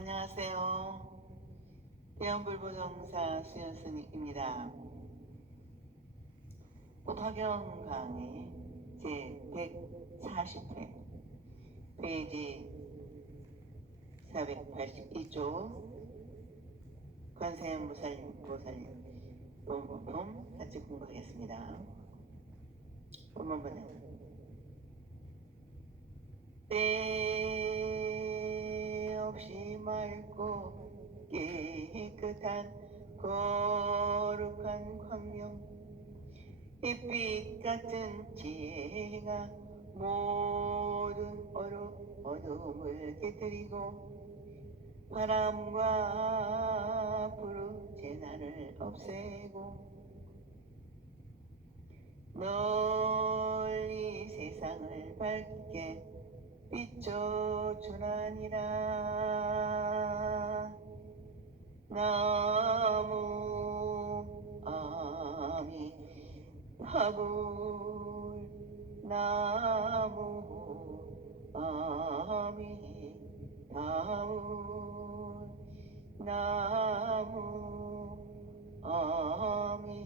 안녕하세요. 대원불보정사 수연스님입니다. 화경 강의 제140회 페이지 482쪽 관세음보살님 본문 같이 공부하겠습니다. 본문은 때 없이 맑고 깨끗한 거룩한 광명 햇빛 같은 지혜가 모든 어둠을 깨뜨리고 바람과 불의 재난을 없애고 널리 세상을 밝게 비춰주나니라. 나무 아미타불 나무 아미타불 나무 아미타불.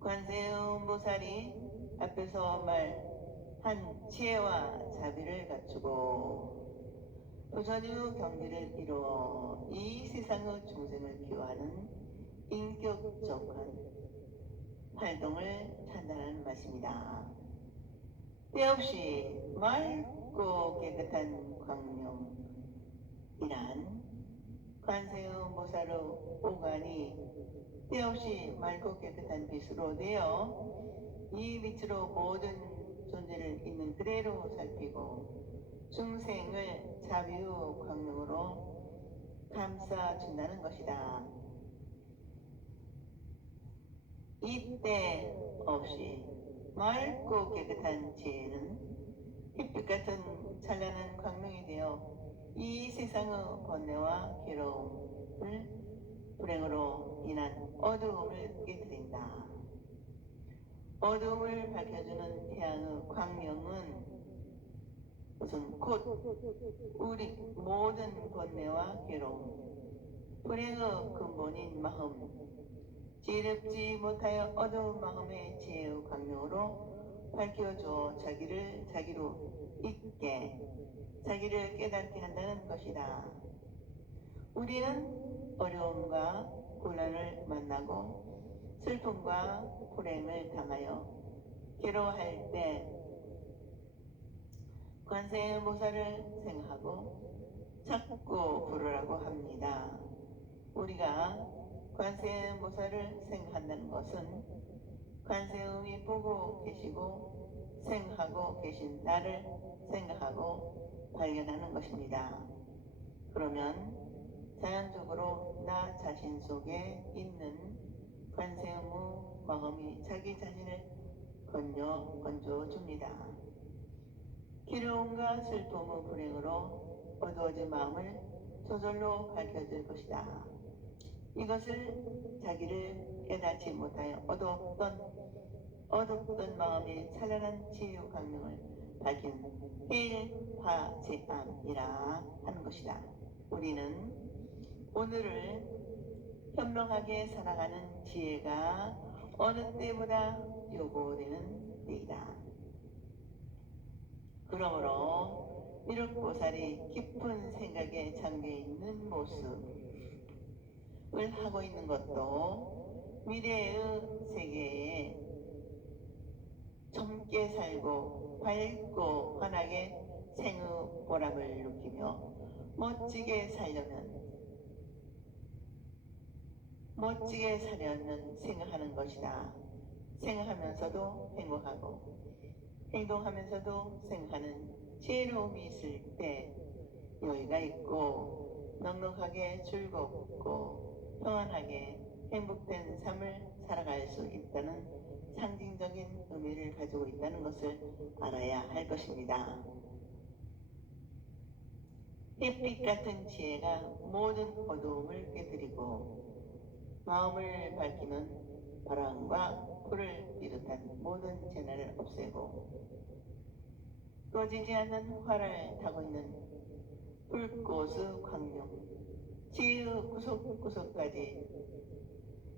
관세음보살이 앞에서 말한 지혜와 자비를 갖추고 도전유 경지를 이루어 이 세상의 중생을 기여하는 인격적한 활동을 판단하는 말씀이다. 때없이 맑고 깨끗한 광명이란 관세음보살의 오간이 때없이 맑고 깨끗한 빛으로 되어 이 빛으로 모든 존재를 있는 그대로 살피고 중생을 자비의 광명으로 감싸준다는 것이다. 이때 없이 맑고 깨끗한 지혜는 햇빛 같은 찬란한 광명이 되어 이 세상의 번뇌와 괴로움을 불행으로 인한 어두움을 깨뜨린다. 어두움을 밝혀주는 태양의 광명은 우선 곧 우리 모든 번뇌와 괴로움, 불행의 근본인 마음, 지혜롭지 못하여 어두운 마음의 지혜의 광명으로 밝혀줘 자기를 자기로 있게, 자기를 깨닫게 한다는 것이다. 우리는 어려움과 곤란을 만나고 슬픔과 불행을 당하여 괴로워할 때 관세음보살을 생각하고 찾고 부르라고 합니다. 우리가 관세음보살을 생각한다는 것은 관세음이 보고 계시고 생각하고 계신 나를 생각하고 발견하는 것입니다. 그러면 자연적으로 나 자신 속에 있는 관세음의 마음이 자기 자신을 건져줍니다. 괴로움과 슬픔의 불행으로 어두워진 마음을 저절로 밝혀질 것이다. 이것을 자기를 깨닫지 못하여 어둡던 마음의 찬란한 치유 강명을 밝힌 일화제암이라 하는 것이다. 우리는 오늘을 현명하게 살아가는 지혜가 어느 때보다 요구되는 때이다. 그러므로 미륵보살이 깊은 생각에 잠겨있는 모습을 하고 있는 것도 미래의 세계에 젊게 살고 밝고 환하게 생의 보람을 느끼며 멋지게 살려는 생각하는 것이다. 생각하면서도 행복하고 행동하면서도 생각하는 지혜로움이 있을 때 여유가 있고 넉넉하게 즐겁고 평안하게 행복된 삶을 살아갈 수 있다는 상징적인 의미를 가지고 있다는 것을 알아야 할 것입니다. 햇빛 같은 지혜가 모든 어두움을 깨뜨리고 마음을 밝히는 바람과 불을 비롯한 모든 재난을 없애고 꺼지지 않는 화를 타고 있는 불꽃의 광명, 지의 구석구석까지,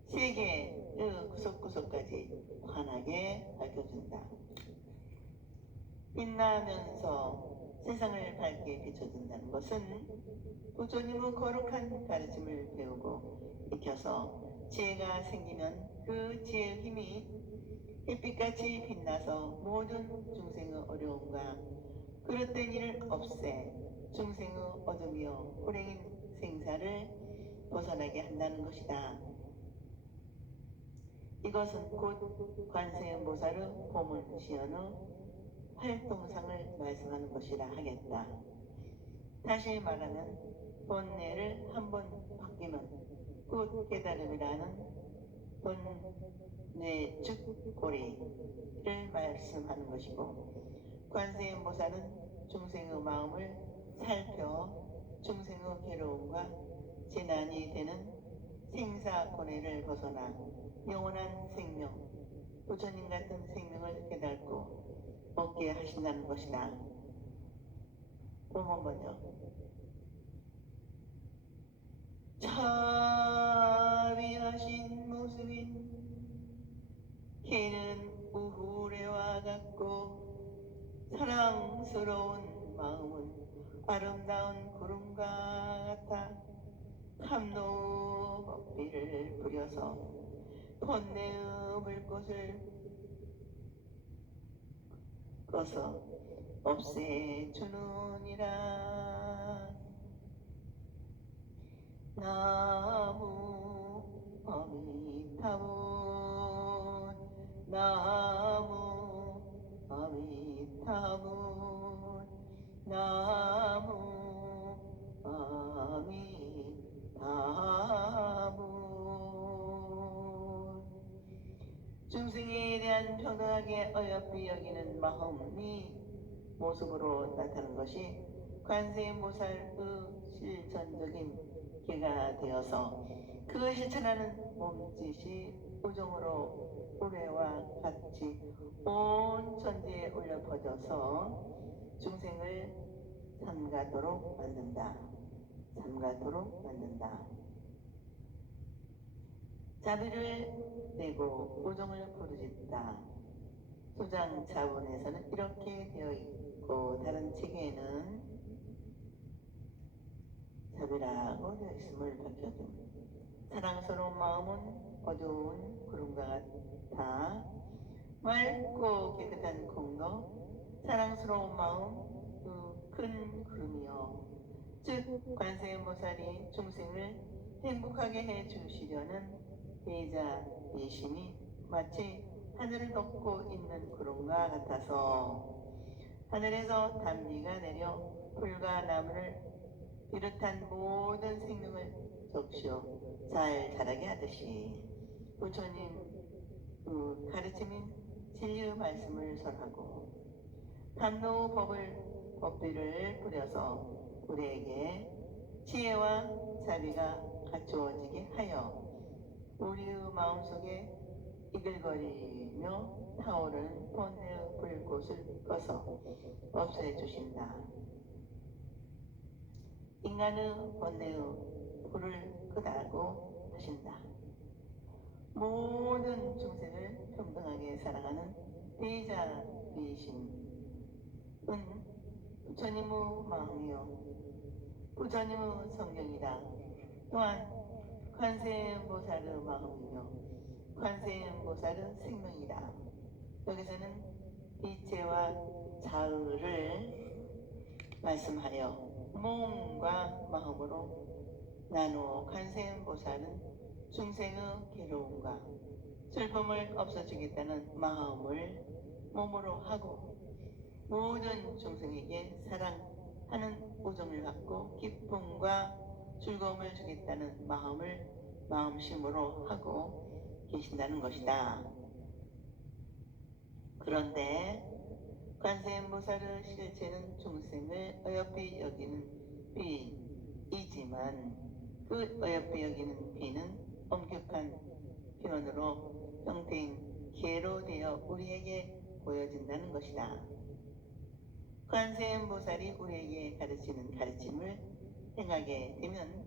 세계의 구석구석까지 환하게 밝혀준다. 빛나면서 세상을 밝게 비춰준다는 것은 부처님의 거룩한 가르침을 배우고 익혀서 지혜가 생기면 그 지혜의 힘이 햇빛같이 빛나서 모든 중생의 어려움과 그릇된 일을 없애 중생의 어둠이여 불행인 생사를 벗어나게 한다는 것이다. 이것은 곧 관세음보살의 보문시연의 활동상을 말씀하는 것이라 하겠다. 다시 말하면 본뇌를 한번 바뀌면 곧 깨달음이라는 본뇌 즉고리를 말씀하는 것이고, 관세음보살은 중생의 마음을 살펴 중생의 괴로움과 재난이 되는 생사고뇌를 벗어나 영원한 생명, 부처님 같은 생명을 깨닫고 얻게 하신다는 것이다. 5번 먼저. 자비하신 모습인 걔는 우후레와 같고 사랑스러운 마음은 아름다운 구름과 같아 탐노 법비를 부려서 본내의 불꽃을 꺼서 없애주느니라. 나무 아미타불 나무 아미타불 나무 아미타불. 중생에 대한 평등하게 어여삐 여기는 마음이 모습으로 나타나는 것이 관세음보살의 실천적인 개가 되어서 그걸 실천하는 몸짓이 우정으로 우레와 같이 온 천지에 울려 퍼져서 중생을 삼가도록 만든다. 자비를 내고 우정을 부르짖다. 소장 자본에서는 이렇게 되어 있고 다른 책에는 자비라고 되어 있음을 밝혀줍니다. 사랑스러운 마음은 어두운 구름과 같아 맑고 깨끗한 공도 사랑스러운 마음 큰 구름이요, 즉 관세음보살이 중생을 행복하게 해주시려는 대자비심이 마치 하늘을 덮고 있는 구름과 같아서 하늘에서 단비가 내려 풀과 나무를 비롯한 모든 생명을 적시어 잘 자라게 하듯이 부처님 가르침인 진리의 말씀을 설하고 탐노 법비를 부려서 우리에게 지혜와 자비가 갖추어지게 하여 우리의 마음속에 이글거리며 타오르는 본래의 불꽃을 꺼서 없애주신다. 인간의 본래의 불을 끄다고 하신다. 모든 중생을 평등하게 사랑하는 대자비심은 부처님의 마음이요 부처님의 성령이다. 또한 관세음보살의 마음이며 관세음보살의 생명이다. 여기서는 이체와 자의를 말씀하여 몸과 마음으로 나누어 관세음보살은 중생의 괴로움과 슬픔을 없애주겠다는 마음을 몸으로 하고 모든 중생에게 사랑하는 우정을 갖고 기쁨과 즐거움을 주겠다는 마음을 마음심으로 하고 계신다는 것이다. 그런데 관세음보살의 실체는 중생을 어여삐 여기는 비이지만 그 어여삐 여기는 비는 엄격한 표현으로 형태인 개로 되어 우리에게 보여진다는 것이다. 관세음보살이 우리에게 가르치는 가르침을 행하게 되면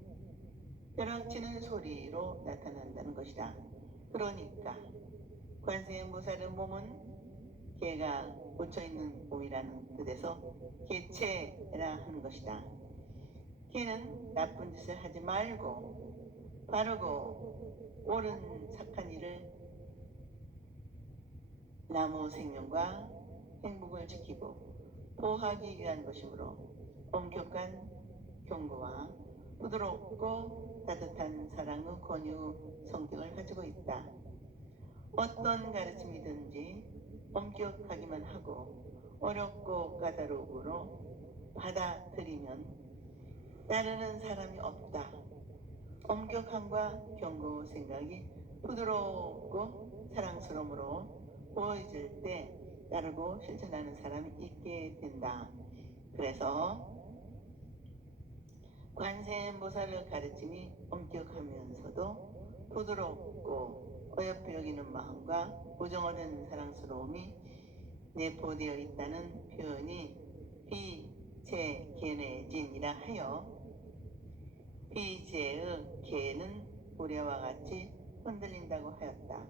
벼락치는 소리로 나타난다는 것이다. 그러니까 관세음보살의 몸은 개가 꽂혀있는 몸이라는 뜻에서 개체라 하는 것이다. 개는 나쁜 짓을 하지 말고 바르고 옳은 착한 일을 나무 생명과 행복을 지키고 보호하기 위한 것이므로 엄격한 경고와 부드럽고 따뜻한 사랑의 권유 성격을 가지고 있다. 어떤 가르침이든지 엄격하기만 하고 어렵고 까다로움으로 받아들이면 따르는 사람이 없다. 엄격함과 경고 생각이 부드럽고 사랑스러움으로 보여질 때 따르고 실천하는 사람이 있게 된다. 그래서 관세음보살의 가르침이 엄격하면서도 부드럽고 어여삐 여기는 마음과 우정어는 사랑스러움이 내포되어 있다는 표현이 비재견해진이라 하여 비재의 개는 우레와 같이 흔들린다고 하였다.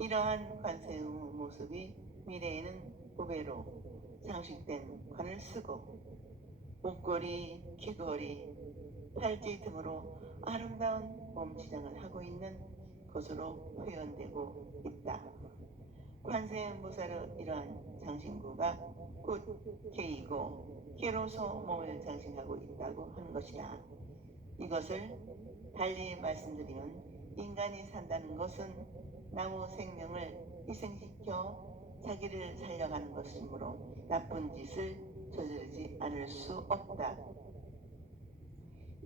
이러한 관세의 모습이 미래에는 후배로 장식된 관을 쓰고 목걸이, 귀걸이, 팔찌 등으로 아름다운 몸치장을 하고 있는 것으로 표현되고 있다. 관세음보살의 이러한 장신구가 곧 개이고 개로서 몸을 장식하고 있다고 하는 것이다. 이것을 달리 말씀드리면 인간이 산다는 것은 나무 생명을 희생시켜 자기를 살려가는 것이므로 나쁜 짓을 저지르지 않을 수 없다.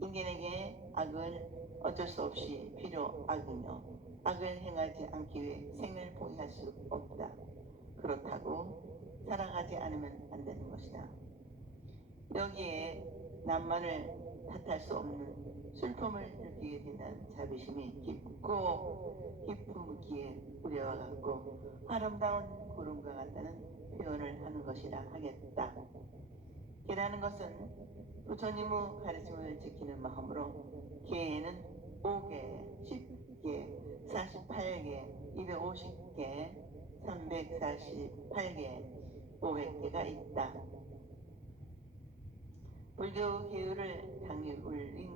인간에게 악을 어쩔 수 없이 필요악이며 악을 행하지 않기 위해 생을 포기할 수 없다. 그렇다고 살아가지 않으면 안 되는 것이다. 여기에 남만을 탓할 수 없는 슬픔을 느끼게 된다는 자비심이 깊고 깊음기에 우려와 같고 아름다운 구름과 같다는 표현을 하는 것이라 하겠다. 개라는 것은 부처님의 가르침을 지키는 마음으로 개에는 5개, 10개, 48개, 250개, 348개, 500개가 있다. 불교 계율을 당일 울린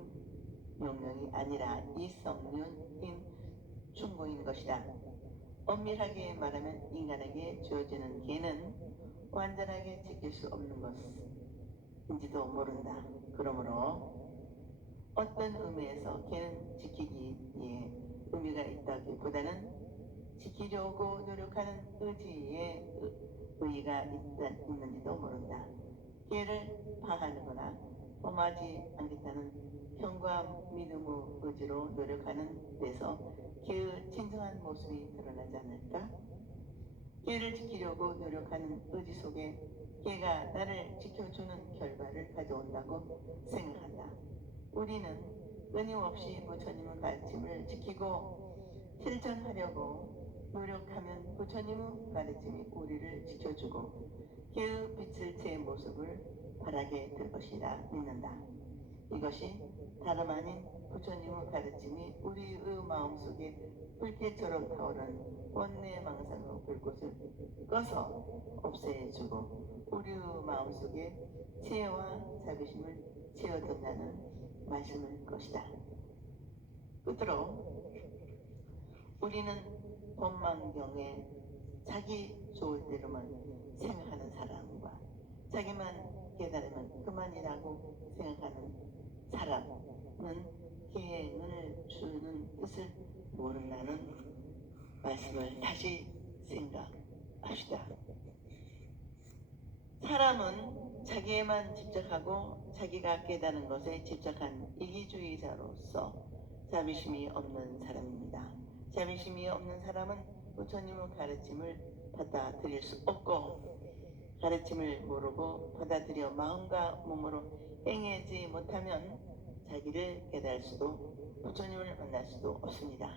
명령이 아니라 이성륜인 충고인 것이다. 엄밀하게 말하면 인간에게 주어지는 계는 완전하게 지킬 수 없는 것인지도 모른다. 그러므로 어떤 의미에서 계는 지키기에 의미가 있다기보다는 지키려고 노력하는 의지에 의의가 있는지도 모른다. 계를 파하거나 범하지 않겠다는 형과 믿음의 의지로 노력하는 데서 계의 진정한 모습이 드러나지 않을까? 계를 지키려고 노력하는 의지 속에 계가 나를 지켜주는 결과를 가져온다고 생각한다. 우리는 끊임없이 부처님의 가르침을 지키고 실천하려고 노력하면 부처님의 가르침이 우리를 지켜주고 계의 빛을 제 모습을 바라게 될 것이라 믿는다. 이것이 다름 아닌 부처님의 가르침이 우리의 마음속에 불길처럼 타오르는 원내망상의 불꽃을 꺼서 없애주고 우리의 마음속에 지혜와 자비심을 채워준다는 말씀일 것이다. 끝으로 우리는 법망경에 자기 좋을 대로만 생각하는 사람과 자기만 깨달으면 그만이라고 생각하는 사람은 계행을 주는 뜻을 모른다는 말씀을 다시 생각합시다. 사람은 자기에만 집착하고 자기가 깨달은 것에 집착한 이기주의자로서 자비심이 없는 사람입니다. 자비심이 없는 사람은 부처님의 가르침을 받아들일 수 없고 가르침을 모르고 받아들여 마음과 몸으로 행하지 못하면 자기를 깨달을 수도 부처님을 만날 수도 없습니다.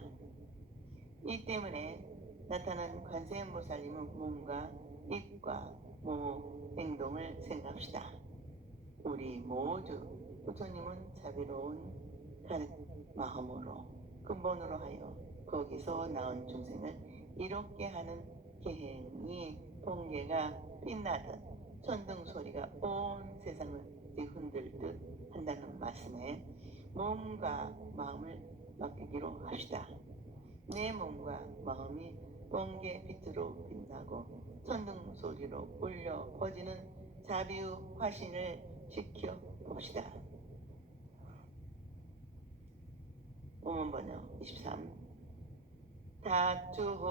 이 때문에 나타난 관세음보살님은 몸과 입과 행동을 생각합시다. 우리 모두 부처님은 자비로운 마음으로 근본으로 하여 거기서 나온 중생을 이롭게 하는 계행이 번개가 빛나듯 천둥 소리가 온 세상을 흔들듯 한다는 말씀에 몸과 마음을 맡기기로 합시다. 내 몸과 마음이 번개 빛으로 빛나고 천둥 소리로 울려 퍼지는 자비의 화신을 지켜 봅시다. 오문 번역 23. 다투고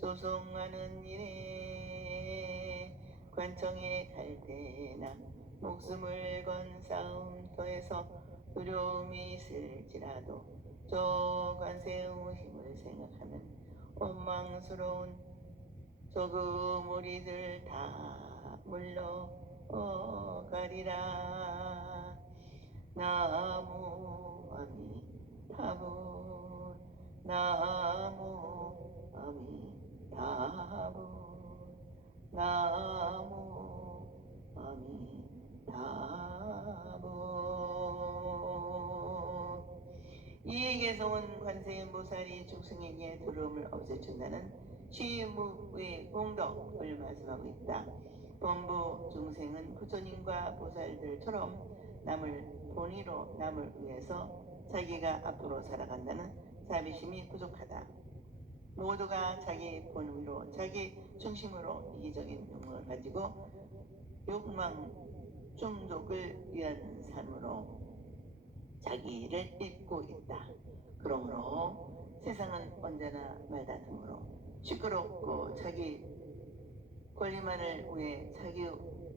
소송하는 일에 관청에 갈 때나 목숨을 건 싸움터에서 두려움이 있을지라도 저 관세의 힘을 생각하면 원망스러운 저그 무리들 다 물러가리라. 나무 아미타불 나무 아미타불 나무 아미타불. 이 개성은 관세음보살이 중생에게 두려움을 없애준다는 시무의 공덕을 말씀하고 있다. 범부 중생은 부처님과 보살들처럼 남을 본의로 남을 위해서 자기가 앞으로 살아간다는 자비심이 부족하다. 모두가 자기 본의로 자기 중심으로 이기적인 욕망을 가지고 욕망 중독을 위한 삶으로 자기를 잊고 있다. 그러므로 세상은 언제나 말다툼으로 시끄럽고 자기 권리만을 위해 자기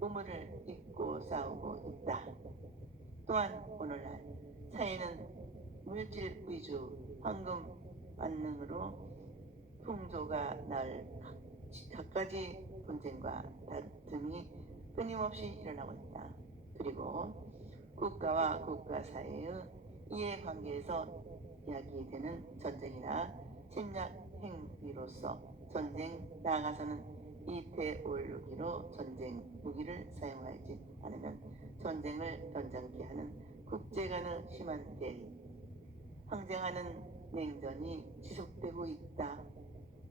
의무를 잊고 싸우고 있다. 또한 오늘날 사회는 물질 위주 황금 만능으로 풍조가 날 갖가지 분쟁과 다툼이 끊임없이 일어나고 있다. 그리고 국가와 국가 사이의 이해관계에서 이야기되는 전쟁이나 침략 행위로서 전쟁, 나아가서는 이태올루기로 전쟁 무기를 사용하지 않으면 전쟁을 연장케 하는 국제 간의 심한 대립, 항쟁하는 냉전이 지속되고 있다.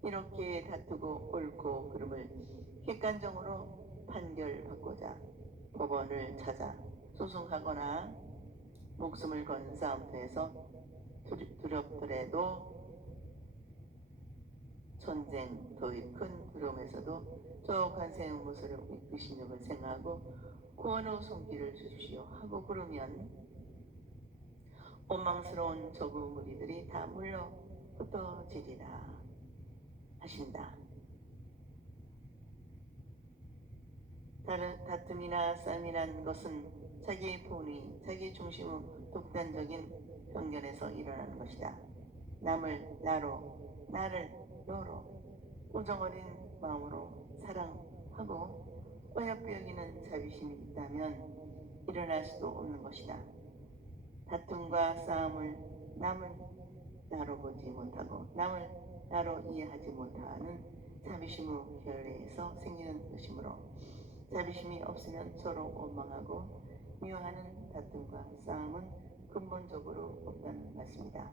이렇게 다투고 옳고 그름을 객관적으로 판결받고자 법원을 찾아 소송하거나 목숨을 건 싸움터에서 두렵더라도 전쟁, 더위 큰 두려움에서도 저 관세음보살의 의심력을 생각하고 구원의 손길을 주십시오 하고 그러면 원망스러운 저그 무리들이 다 물러 흩어지리라 하신다. 다툼이나 싸움이란 것은 자기 본의, 자기 중심의 독단적인 편견에서 일어나는 것이다. 남을 나로, 나를 너로 우정어린 마음으로 사랑하고 어여삐 여기는 자비심이 있다면 일어날 수도 없는 것이다. 다툼과 싸움을 남을 나로 보지 못하고 남을 나로 이해하지 못하는 자비심의 결례에서 생기는 것이므로 자비심이 없으면 서로 원망하고 미워하는 다툼과 싸움은 근본적으로 없다는 말씀이다.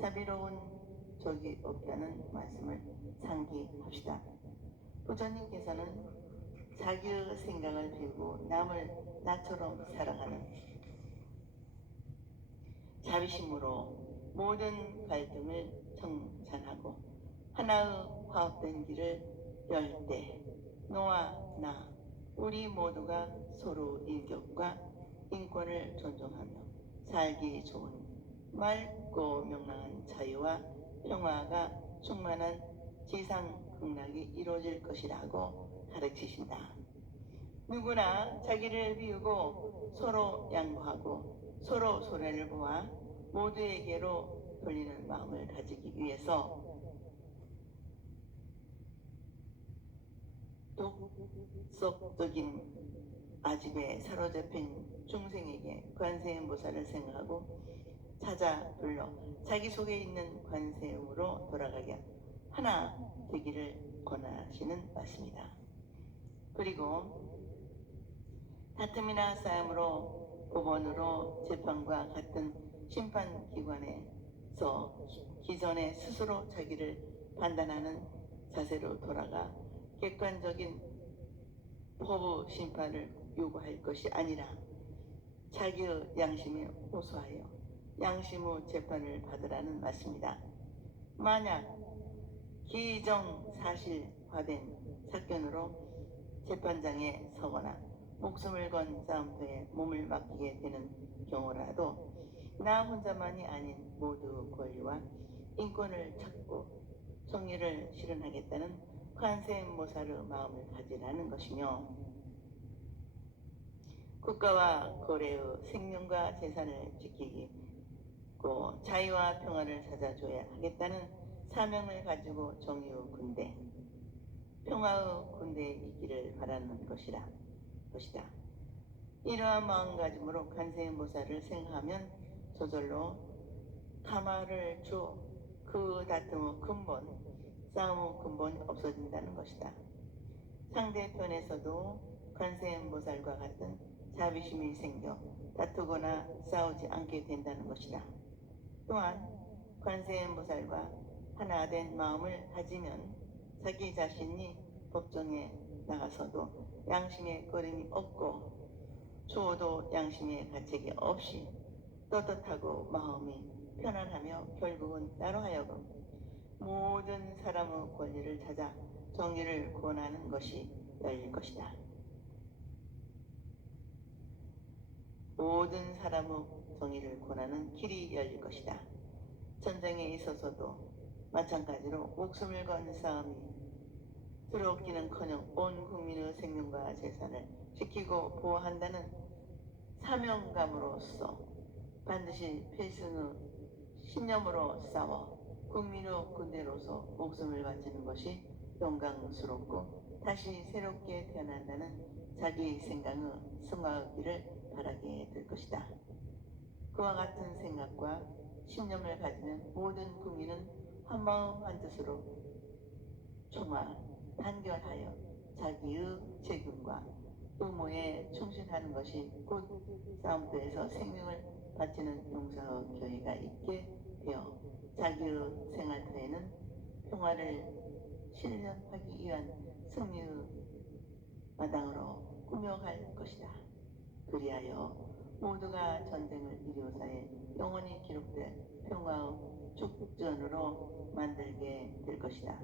자비로운 적이 없다는 말씀을 상기합시다. 부처님께서는 자기의 생각을 비우고 남을 나처럼 사랑하는 자비심으로 모든 갈등을 청산하고 하나의 화합된 길을 열 때 너와 나 우리 모두가 서로 인격과 인권을 존중하며 살기 좋은 맑고 명랑한 자유와 평화가 충만한 지상극락이 이루어질 것이라고 가르치신다. 누구나 자기를 비우고 서로 양보하고 서로 손해를 보아 모두에게로 돌리는 마음을 가지기 위해서 독속적인 아집에 사로잡힌 중생에게 관세음보살을 생각하고 찾아 불러 자기 속에 있는 관세음으로 돌아가게 하나 되기를 권하시는 말씀이다. 그리고 다툼이나 싸움으로 법원으로 재판과 같은 심판기관에서 기존에 스스로 자기를 판단하는 자세로 돌아가 객관적인 법의 심판을 요구할 것이 아니라 자기의 양심에 호소하여 양심의 재판을 받으라는 말씀이다. 만약 기정사실화된 사건으로 재판장에 서거나 목숨을 건 싸움터에 몸을 맡기게 되는 경우라도 나 혼자만이 아닌 모두 권리와 인권을 찾고 정의를 실현하겠다는 관세음보살의 마음을 가지라는 것이며, 국가와 거래의 생명과 재산을 지키고 자유와 평화를 찾아줘야 하겠다는 사명을 가지고 정의의 군대, 평화의 군대에 있기를 바라는 것이다. 이러한 마음가짐으로 관세음보살을 생각하면 저절로 가마를 줘 그 다툼의 근본, 싸움의 근본이 없어진다는 것이다. 상대편에서도 관세음보살과 같은 자비심이 생겨 다투거나 싸우지 않게 된다는 것이다. 또한 관세음보살과 하나 된 마음을 가지면 자기 자신이 법정에 나가서도 양심의 꺼림이 없고 추호도 양심의 가책이 없이 떳떳하고 마음이 편안하며 결국은 나로 하여금 모든 사람의 권리를 찾아 정의를 구원하는 것이 열릴 것이다. 모든 사람의 정의를 구원하는 길이 열릴 것이다. 전쟁에 있어서도 마찬가지로 목숨을 건 싸움이 두렵기는커녕 온 국민의 생명과 재산을 지키고 보호한다는 사명감으로서 반드시 필승의 신념으로 싸워 국민의 군대로서 목숨을 바치는 것이 영광스럽고 다시 새롭게 태어난다는 자기 생각의 승화하기를 바라게 될 것이다. 그와 같은 생각과 신념을 가지는 모든 국민은 한마음 한뜻으로 총화, 단결하여 자기의 책임과 의무에 충실하는 것이 곧 싸움터에서 생명을 바치는 용사교회가 있게 되어 자기의 생활터에는 평화를 실현하기 위한 승리의 마당으로 꾸며갈 것이다. 그리하여 모두가 전쟁을 이루어사에 영원히 기록될 평화의 축전으로 만들게 될 것이다.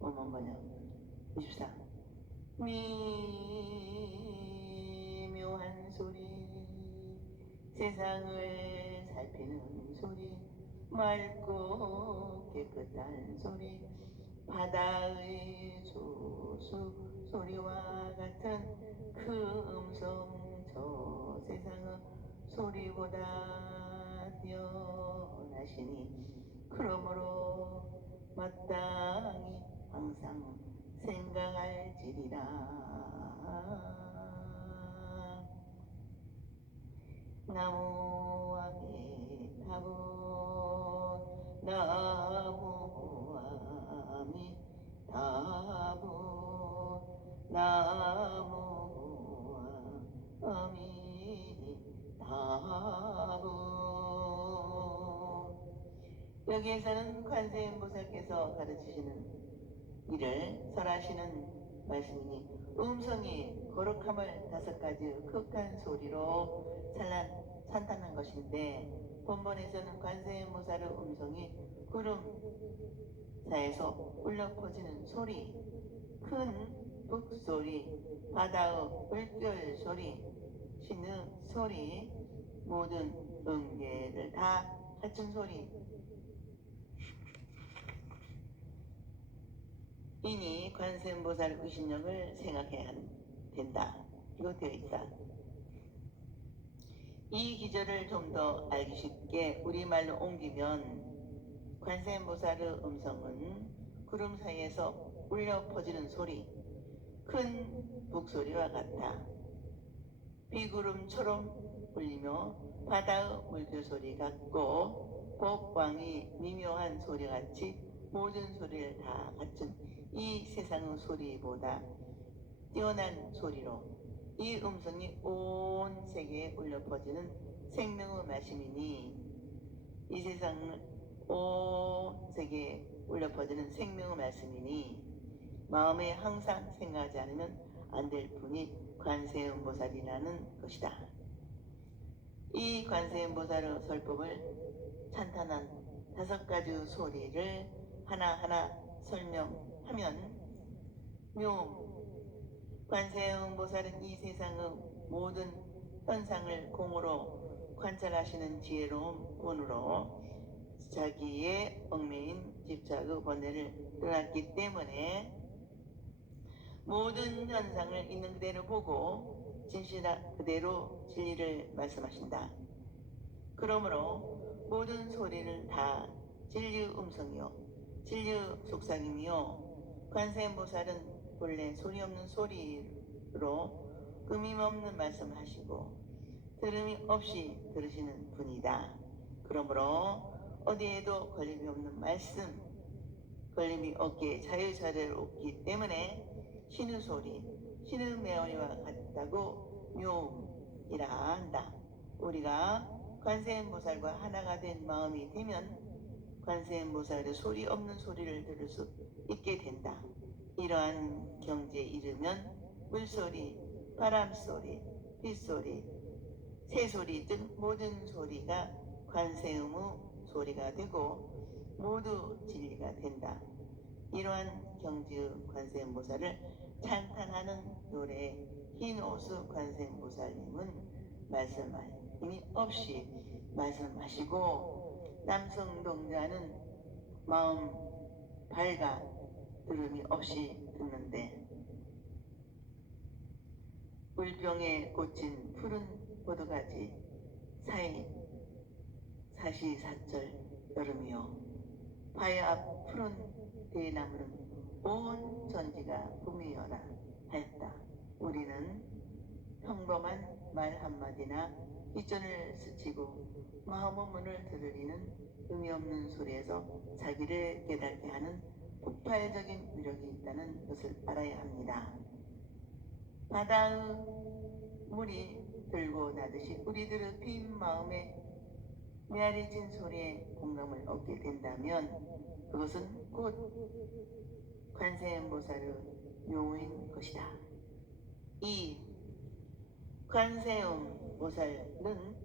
원문번역 24. 미묘한 소리, 세상을 살피는 소리, 맑고 깨끗한 소리, 바다의 조수 소리와 같은 그 음성 저 세상의 소리보다 뛰어나시니 그러므로 마땅히 항상 생각할지리라. 나무 아미타불, 나무 아미타불, 나무 아미타불. 여기에서는 관세음보살께서 가르치시는 이를 설하시는 말씀이니 음성이 거룩함을 5가지 극한 소리로 찬탄한 것인데, 본번에서는 관세음보살의 음성이 구름사에서 울려 퍼지는 소리, 큰 북소리, 바다의 물결 소리, 신의 소리, 모든 음계를 다 갖춘 소리, 이니 관세음보살 의신력을 생각해야 된다. 이거 되어 있다. 이 기절을 좀 더 알기 쉽게 우리말로 옮기면 관세음보살의 음성은 구름 사이에서 울려 퍼지는 소리, 큰 북소리와 같다. 비구름처럼 울리며 바다의 물결 소리 같고 법왕이 미묘한 소리같이 모든 소리를 다 갖춘 이 세상의 소리보다 뛰어난 소리로 이 음성이 온 세계에 울려 퍼지는 생명의 말씀이니 이 세상 온 세계에 울려 퍼지는 생명의 말씀이니 마음에 항상 생각하지 않으면 안 될 분이 관세음보살이라는 것이다. 이 관세음보살의 설법을 찬탄한 5가지 소리를 하나하나 설명하면 묘 관세음보살은 이 세상의 모든 현상을 공으로 관찰하시는 지혜로운 분으로 자기의 얽매인 집착의 번뇌를 떠났기 때문에 모든 현상을 있는 그대로 보고 진실한 그대로 진리를 말씀하신다. 그러므로 모든 소리는 다 진리의 음성이요 진리의 속삭임이요 관세음보살은 본래 소리 없는 소리로 끊임없는 말씀을 하시고 들음이 없이 들으시는 분이다. 그러므로 어디에도 걸림이 없는 말씀, 걸림이 없게 자유자재롭기 때문에 신의 소리, 신의 메어리와 같다고 묘음이라 한다. 우리가 관세음보살과 하나가 된 마음이 되면 관세음보살의 소리 없는 소리를 들을 수 있게 된다. 이러한 경지에 이르면 물소리, 바람소리, 빗소리, 새소리 등 모든 소리가 관세음의 소리가 되고 모두 진리가 된다. 이러한 경지의 관세음보살을 찬탄하는 노래의 흰 옷의 관세음보살님은 말씀이 없이 말씀하시고 남성동자는 마음 밝아 들음이 없이 듣는데 물병에 꽂힌 푸른 포도가지 사이 사시사철 여름이요 바위 앞 푸른 대나무는 온 전지가 봄이여라 하였다. 우리는 평범한 말 한마디나 휘전을 스치고 마음의 문을 두드리는 의미 없는 소리에서 자기를 깨닫게 하는 폭발적인 위력이 있다는 것을 알아야 합니다. 바다의 물이 들고 나듯이 우리들의 빈 마음에 메아리진 소리에 공감을 얻게 된다면 그것은 곧 관세음보살의 묘인 것이다. 이 관세음보살은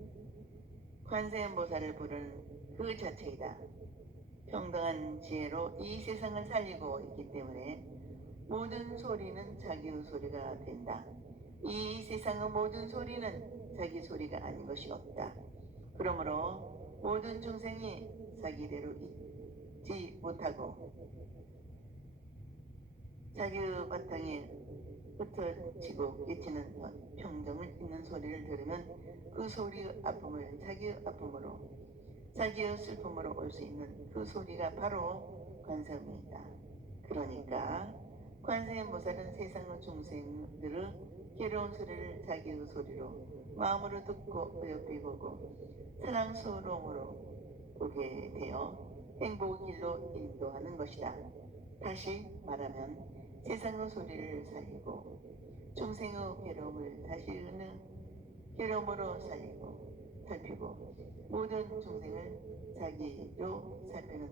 관세음보살을 부르는 그 자체이다. 평등한 지혜로 이 세상을 살리고 있기 때문에 모든 소리는 자기의 소리가 된다. 이 세상의 모든 소리는 자기 소리가 아닌 것이 없다. 그러므로 모든 중생이 자기대로 있지 못하고 자기의 바탕에 흩어지고 깨치는 평정을 있는 소리를 들으면 그 소리의 아픔을 자기의 아픔으로 자기의 슬픔으로 올 수 있는 그 소리가 바로 관세음이다. 그러니까 관세음보살은 세상의 중생들의 괴로운 소리를 자기의 소리로 마음으로 듣고 어여삐 보고 사랑스러움으로 보게 되어 행복의 길로 인도하는 것이다. 다시 말하면 세상의 소리를 살리고 중생의 괴로움을 다시 은는 괴로움으로 살리고 살피고 모든 중생을 자기로 살피는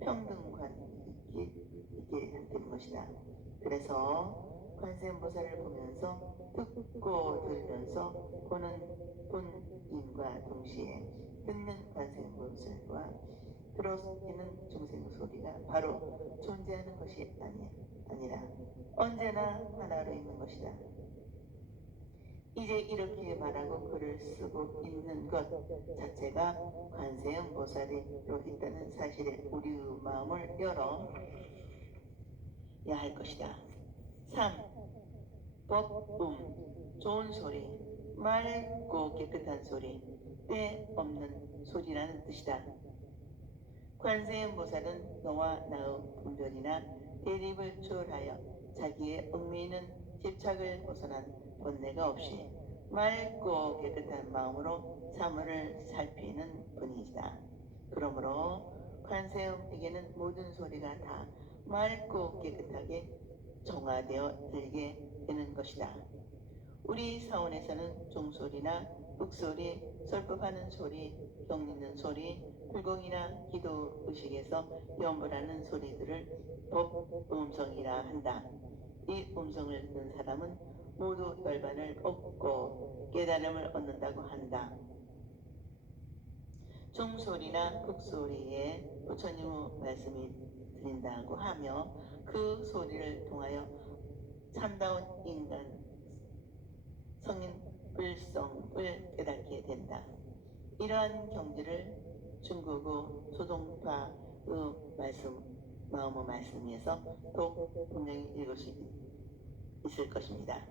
평등관이 있게 되는 것이다. 그래서 관세음보살을 보면서 듣고 들으면서 보는 본인과 동시에 듣는 관세음보살과 들어있는 중생의 소리가 바로 존재하는 것이 아니라 언제나 하나로 있는 것이다. 이제 이렇게 말하고 글을 쓰고 있는 것 자체가 관세음보살이로 있다는 사실에 우리의 마음을 열어야 할 것이다. 3. 법음, 좋은 소리, 맑고 깨끗한 소리, 때 없는 소리라는 뜻이다. 관세음보살은 너와 나의 분별이나 대립을 초월하여 자기의 얽매이는 집착을 벗어난 번뇌가 없이 맑고 깨끗한 마음으로 사물을 살피는 분이시다. 그러므로 관세음에게는 모든 소리가 다 맑고 깨끗하게 정화되어 들게 되는 것이다. 우리 사원에서는 종소리나 북소리, 설법하는 소리, 경 있는 소리, 불공이나 기도 의식에서 염불하는 소리들을 법 음성이라 한다. 이 음성을 듣는 사람은 모두 열반을 얻고 깨달음을 얻는다고 한다. 종소리나 북소리에 부처님의 말씀이 들린다고 하며 그 소리를 통하여 참다운 인간 성인 불성을 깨닫게 된다. 이러한 경지를 중국의 소동파의 마음의 말씀에서 또 분명히 읽을 수 있을 것입니다.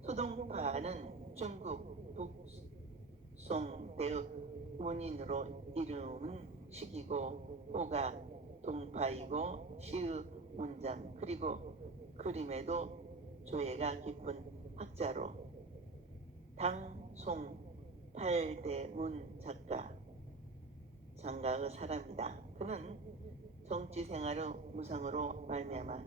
소동파는 중국 북송대의 문인으로 이름은 식이고 호가 동파이고 시의 문장 그리고 그림에도 조예가 깊은 학자로 당송 8대문 장가의 사람이다. 그는 정치생활의 무상으로 말미암아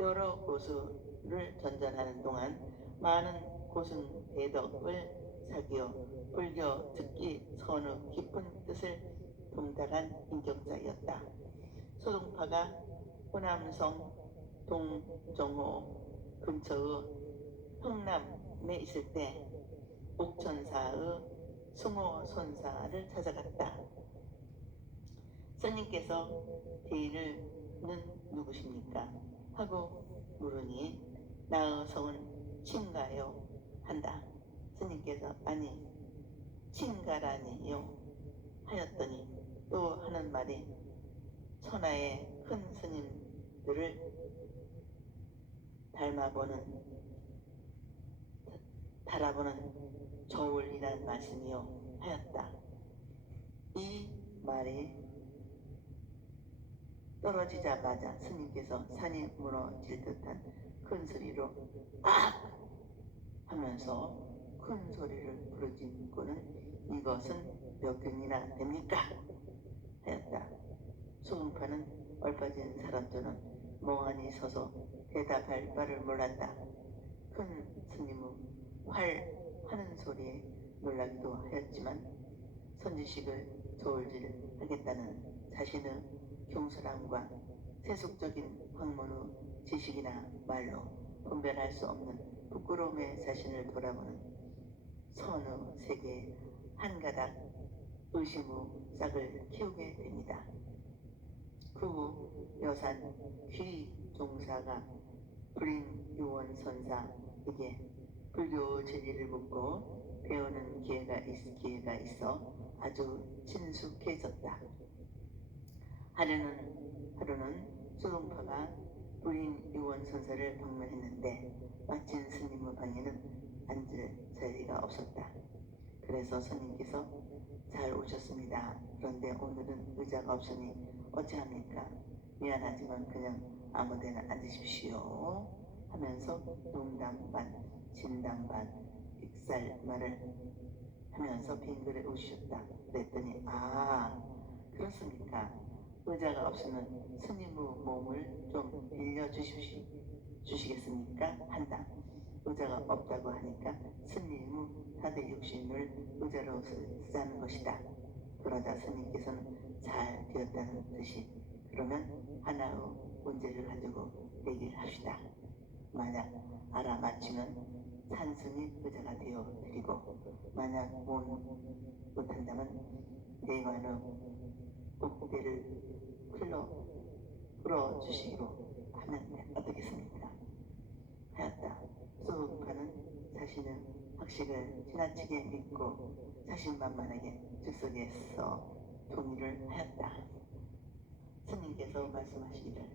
여러 고수를 전전하는 동안 많은 고승대덕을 사귀어 불교 특기 선의 깊은 뜻을 동달한 인격자였다. 소동파가 호남성 동정호 근처의 흥남에 있을 때 옥천사의 승호선사를 찾아갔다. 스님께서 대인을는 누구십니까? 하고 물으니 나의 성은 친가요 한다. 스님께서 아니 친가라니요 하였더니 또 하는 말이 천하의 큰 스님들을 달아보는 저울이란 말씀이요 하였다. 이 말이 떨어지자마자 스님께서 산이 무너질 듯한 큰 소리로 악! 하면서 큰 소리를 부르짖고는 이것은 몇 균이나 됩니까? 하였다. 소동파는 얼빠진 사람들은 멍하니 서서 대답할 바를 몰랐다. 큰 스님의 활 하는 소리에 놀라기도 하였지만 선지식을 저울질 하겠다는 자신의 경솔함과 세속적인 학문의 지식이나 말로 분별할 수 없는 부끄러움에 자신을 돌아보는 선의 세계에 한 가닥 의심의 싹을 키우게 됩니다. 그 후 여산 귀종사가 불인 유원 선사에게 불교 진리를 묻고 배우는 기회가 있어 아주 친숙해졌다. 하루는 소동파가 불인 유원 선사를 방문했는데 마침 스님의 방에는 앉을 자리가 없었다. 그래서 스님께서 잘 오셨습니다. 그런데 오늘은 의자가 없으니 어찌합니까? 미안하지만 그냥 아무데나 앉으십시오 하면서 농담 반 진담 반 익살 말을 하면서 빙그레 웃으셨다. 그랬더니 아 그렇습니까? 의자가 없으면 스님의 몸을 좀 빌려주시겠습니까? 한다. 의자가 없다고 하니까 스님의 사대 육신을 의자로 쓰자는 것이다. 그러자 스님께서는 잘 되었다는 듯이 그러면 하나의 문제를 가지고 얘기를 합시다. 만약 알아맞히면 산승이 의자가 되어 드리고 만약 못한다면 대관의 복대를 풀어주시기로 하면 어떻겠습니까? 하였다. 소동파는 자신의 학식을 지나치게 믿고 자신만만하게 즉석에서 동의를 하였다. 스님께서 말씀하시기를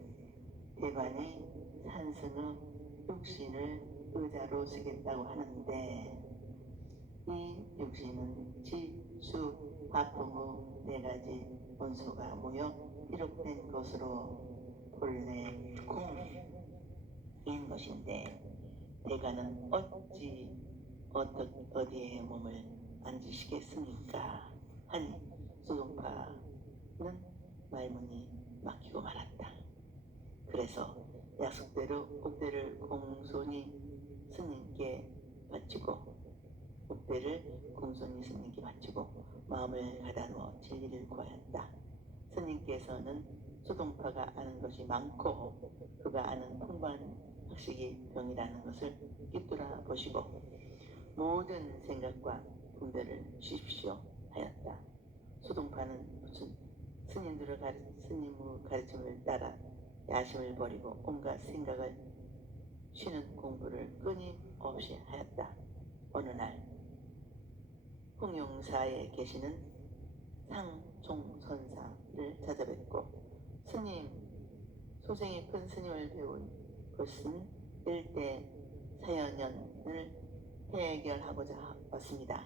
대관이 산승의 육신을 의자로 쓰겠다고 하는데 이 육신은 지, 수, 화풍의 4가지 원소가 모여 이룩된 것으로 본래 공인 것인데 대가는 어찌 어디에 몸을 앉으시겠습니까? 하니 소동파는 말문이 막히고 말았다. 그래서 약속대로 옥대를 공손히 스님께 바치고 마음을 가다누어 진리를 구하였다. 스님께서는 소동파가 아는 것이 많고 그가 아는 풍부한 학식이 병이라는 것을 꿰뚫어 보시고 모든 생각과 분별을 주십시오 하였다. 소동파는 무슨 스님의 가르침을 따라 야심을 버리고 온갖 생각을 쉬는 공부를 끊임없이 하였다. 어느 날 홍용사에 계시는 상종선사를 찾아뵙고 스님, 소생이 큰 스님을 배운 것은 일대 사연연을 해결하고자 왔습니다.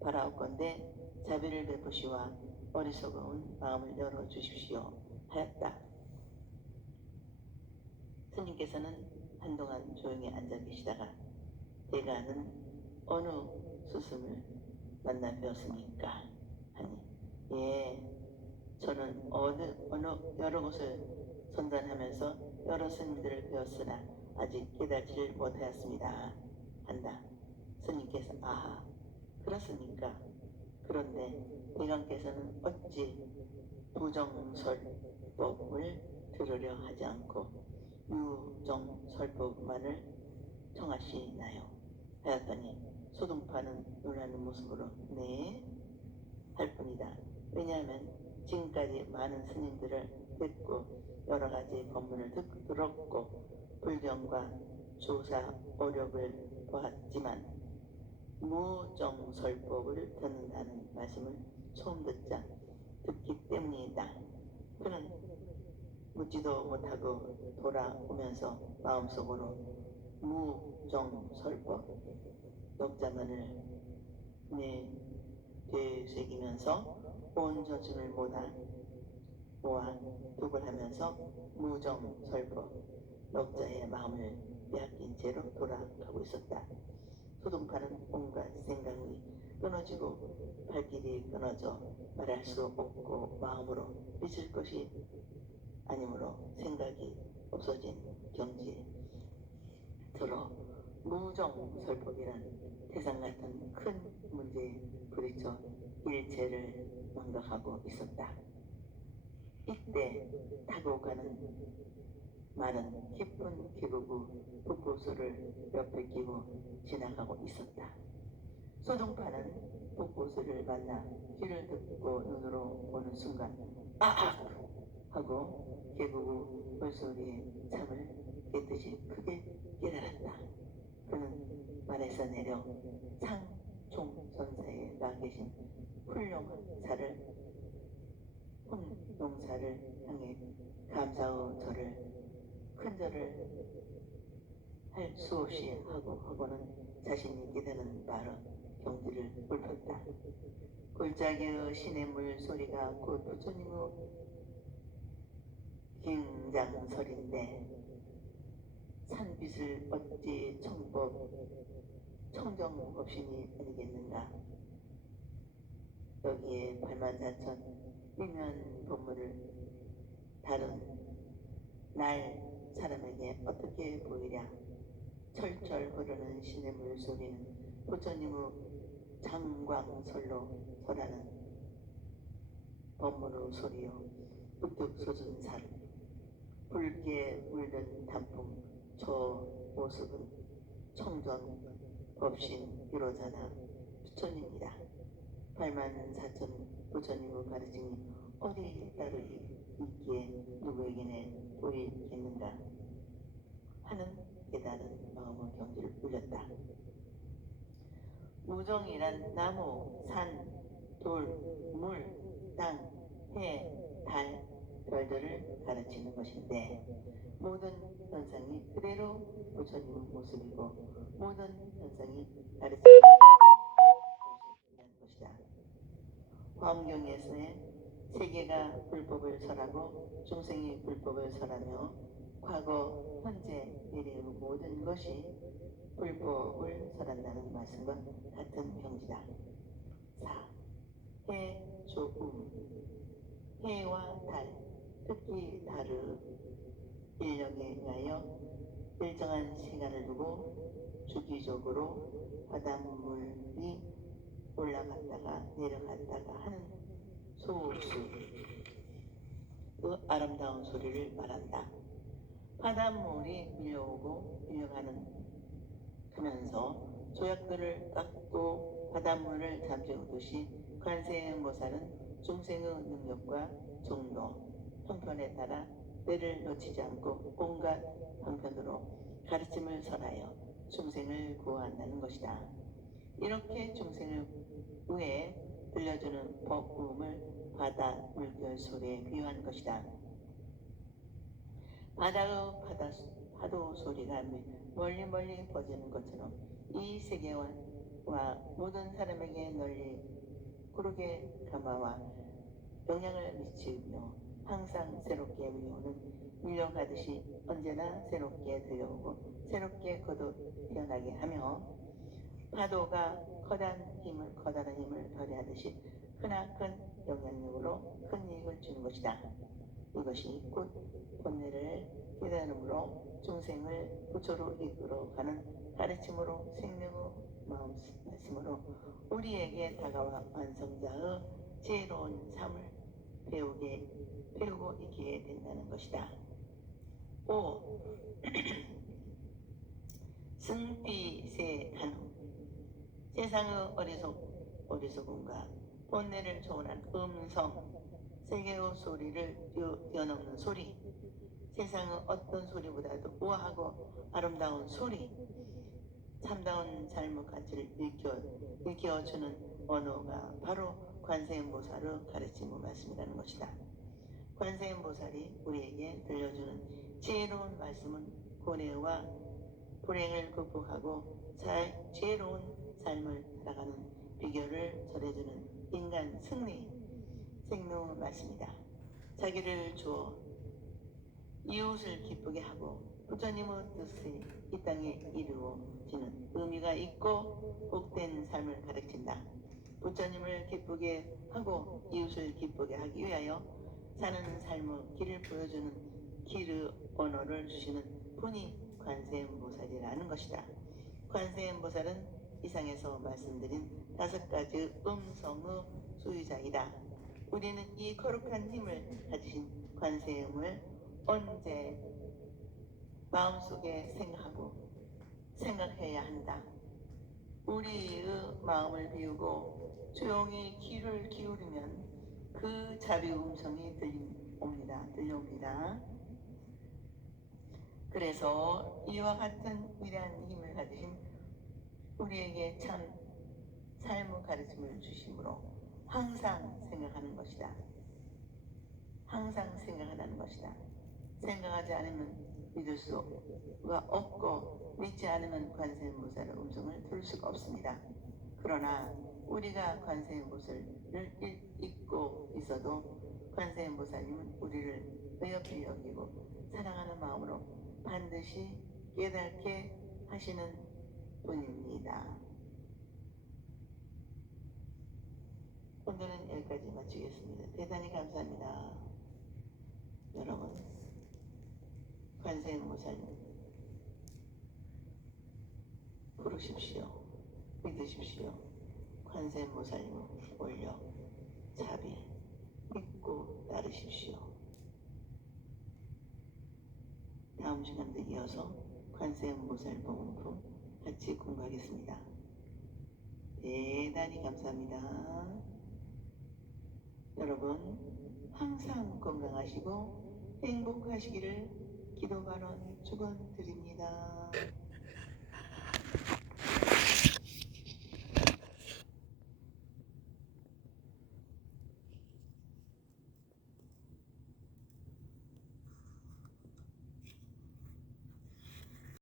바라옵건대 자비를 베푸시와 어리석은 마음을 열어주십시오 하였다. 스님께서는 한동안 조용히 앉아 계시다가 대가는 어느 스승을 만나 뵈었습니까? 하니 예, 저는 어느 여러 곳을 선전하면서 여러 스님들을 배웠으나 아직 깨닫지를 못하였습니다 한다. 스님께서 아하, 그렇습니까? 그런데 대감께서는 어찌 부정설법을 들으려 하지 않고 유정설법만을 청하시나요? 하였더니 소동파는 놀라는 모습으로 네 할 뿐이다. 왜냐하면 지금까지 많은 스님들을 뵙고 여러 가지 법문을 들었고 불경과 조사 오력을 보았지만 무정설법을 듣는다는 말씀을 처음 듣기 때문이다. 그는 묻지도 못하고 돌아오면서 마음속으로 무정설법 역자문을 되새기면서 온 저승을 모아 득을 하면서 무정설법 역자의 마음을 빼앗긴 채로 돌아가고 있었다. 소동파는 온갖 생각이 끊어지고 발길이 끊어져 말할 수 없고 마음으로 미칠 것이 아니므로 생각이 없어진 경지에 들어 무정설법이란 태산 같은 큰 문제에 부딪혀 일체를 망각하고 있었다. 이때 타고 가는 말은 깊은 기부구 북보수를 옆에 끼고 지나가고 있었다. 소동파는 북보수를 만나 귀를 듣고 눈으로 보는 순간 아악! 하고 개구구 물소리에 잠을 깨듯이 크게 깨달았다. 그는 말에서 내려 상총선사에 가 계신 훈용사를 향해 감사의 큰절을 할 수 없이 하고는 자신이 깨달은 바로 경지를 읊었다. 골짜기의 시냇물 소리가 곧 부처님의 긴장설인데 산빛을 어찌 청정법신이 아니겠는가. 여기에 84,000 미면 법문을 다룬 날 사람에게 어떻게 보이랴. 철철 흐르는 시냇물 소리는 부처님의 장광설로 설하는 법문의 소리요. 우뚝 솟은 산, 붉게 물든 단풍, 저 모습은 청정 법신 유로자나 부처님이다. 84,000 부처님의 가르침이 어디 다르기 있기에 누구에게는 보이겠는가 하는 깨달은 마음의 경지를 울렸다. 우정이란 나무, 산, 돌, 물, 땅, 해, 달, 별들을 가르치는 것인데 모든 현상이 그대로 부처님의 모습이고 모든 현상이 가르치는 것이다. 화엄경에서의 세계가 불법을 설하고 중생이 불법을 설하며 과거, 현재, 미래의 모든 것이 불법을 설한다는 말씀과 같은 경지다. 4. 해, 조음. 해와 달, 특히 달의 인력에 의하여 일정한 시간을 두고 주기적으로 바닷물이 올라갔다가 내려갔다가 하는 소수의 아름다운 소리를 말한다. 바닷물이 밀려오고 밀려가면서 조약들을 깎고 바닷물을 잠재우듯이 관세음보살은 중생의 능력과 정도, 형편에 따라 때를 놓치지 않고 온갖 형편으로 가르침을 설하여 중생을 구한다는 것이다. 이렇게 중생을 위해 들려주는 법음을 바다 물결 소리에 비유한 것이다. 바다의 파도 소리가 멀리 퍼지는 것처럼 이 세계와 모든 사람에게 널리 구르게 감화와 영향을 미치며 항상 새롭게 밀려가듯이 언제나 새롭게 들려오고 새롭게 거듭 태어나게 하며 파도가 커다란 힘을 발휘하듯이 크나큰 영향력으로 큰 이익을 주는 것이다. 이것이 곧 본래를 깨달음으로 중생을 부처로 이끌어가는 가르침으로 생명의 말씀으로 우리에게 다가와 완성자의 지혜로운 삶을 배우고 있게 된다는 것이다. 5. 승비세한후. 세상의 어리석음과 본래를 초월한 음성, 세계의 소리를 뛰어넘는 소리, 세상의 어떤 소리보다도 우아하고 아름다운 소리, 참다운 삶의 가치를 일깨워주는 언어가 바로 관세음보살의 가르침의 말씀이라는 것이다. 관세음보살이 우리에게 들려주는 지혜로운 말씀은 고뇌와 불행을 극복하고 지혜로운 삶을 살아가는 비결을 전해주는 인간 승리, 생명의 말씀이다. 자기를 주어 이웃을 기쁘게 하고 부처님의 뜻이 이 땅에 이루어지는 의미가 있고 복된 삶을 가르친다. 부처님을 기쁘게 하고 이웃을 기쁘게 하기 위하여 사는 삶의 길을 보여주는 길의 언어를 주시는 분이 관세음보살이라는 것이다. 관세음보살은 이상에서 말씀드린 5가지 음성의 수유자이다. 우리는 이 거룩한 힘을 가지신 관세음을 언제 마음속에 생각해야 한다. 우리의 마음을 비우고 조용히 귀를 기울이면 그 자비 음성이 들려옵니다. 그래서 이와 같은 위대한 힘을 가지신 우리에게 참 삶의 가르침을 주심으로 항상 생각하는 것이다. 항상 생각하는 것이다. 생각하지 않으면 믿을 수가 없고 믿지 않으면 관세음보살의 음성을 들을 수가 없습니다. 그러나 우리가 관세음보살을 잊고 있어도 관세음보살님은 우리를 어여삐 여기고 사랑하는 마음으로 반드시 깨닫게 하시는 분입니다. 오늘은 여기까지 마치겠습니다. 대단히 감사합니다. 여러분, 관세음보살님 부르십시오. 믿으십시오. 관세음보살님 올려 자비 믿고 따르십시오. 다음 시간도 이어서 관세음보살 법문품 같이 공부하겠습니다. 대단히 감사합니다. 여러분 항상 건강하시고 행복하시기를 기도 발언 축원드립니다.